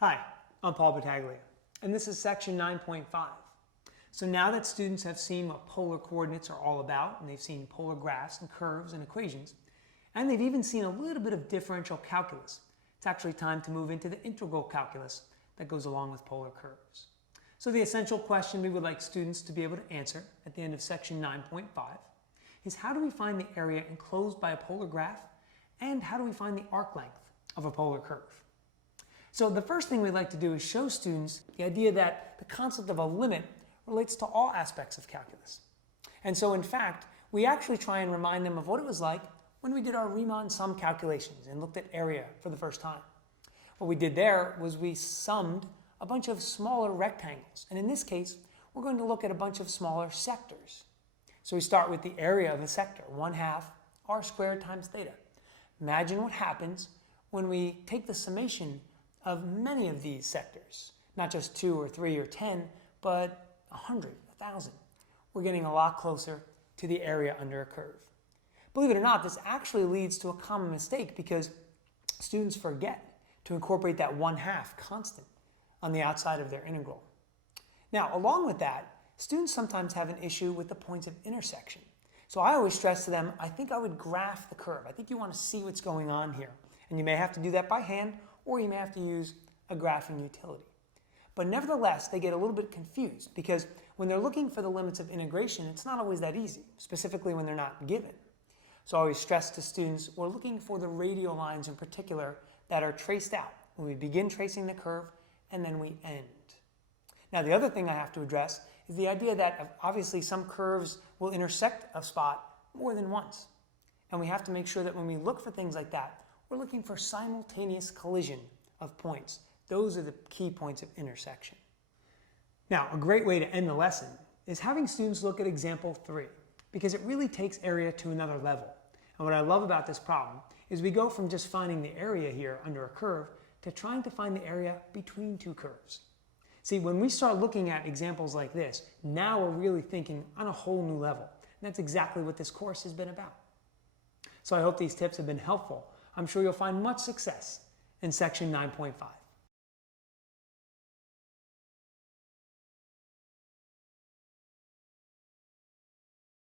Hi, I'm Paul Battaglia, and this is section 9.5. So now that students have seen what polar coordinates are all about, and they've seen polar graphs and curves and equations, and they've even seen a little bit of differential calculus, it's actually time to move into the integral calculus that goes along with polar curves. So the essential question we would like students to be able to answer at the end of section 9.5 is, how do we find the area enclosed by a polar graph, and how do we find the arc length of a polar curve? So the first thing we'd like to do is show students the idea that the concept of a limit relates to all aspects of calculus. And so in fact, we actually try and remind them of what it was like when we did our Riemann sum calculations and looked at area for the first time. What we did there was we summed a bunch of smaller rectangles. And in this case, we're going to look at a bunch of smaller sectors. So we start with the area of a sector, 1/2 r squared times theta. Imagine what happens when we take the summation of many of these sectors, not just 2 or 3 or 10, but 100, 1,000. We're getting a lot closer to the area under a curve. Believe it or not, this actually leads to a common mistake because students forget to incorporate that 1/2 constant on the outside of their integral. Now, along with that, students sometimes have an issue with the points of intersection. So I always stress to them, I think I would graph the curve. I think you want to see what's going on here. And you may have to do that by hand, or you may have to use a graphing utility. But nevertheless, they get a little bit confused because when they're looking for the limits of integration, it's not always that easy, specifically when they're not given. So I always stress to students, we're looking for the radial lines in particular that are traced out when we begin tracing the curve and then we end. Now, the other thing I have to address is the idea that obviously some curves will intersect a spot more than once. And we have to make sure that when we look for things like that, we're looking for simultaneous collision of points. Those are the key points of intersection. Now, a great way to end the lesson is having students look at example 3, because it really takes area to another level. And what I love about this problem is we go from just finding the area here under a curve to trying to find the area between two curves. See, when we start looking at examples like this, now we're really thinking on a whole new level. And that's exactly what this course has been about. So I hope these tips have been helpful. I'm sure you'll find much success in section 9.5.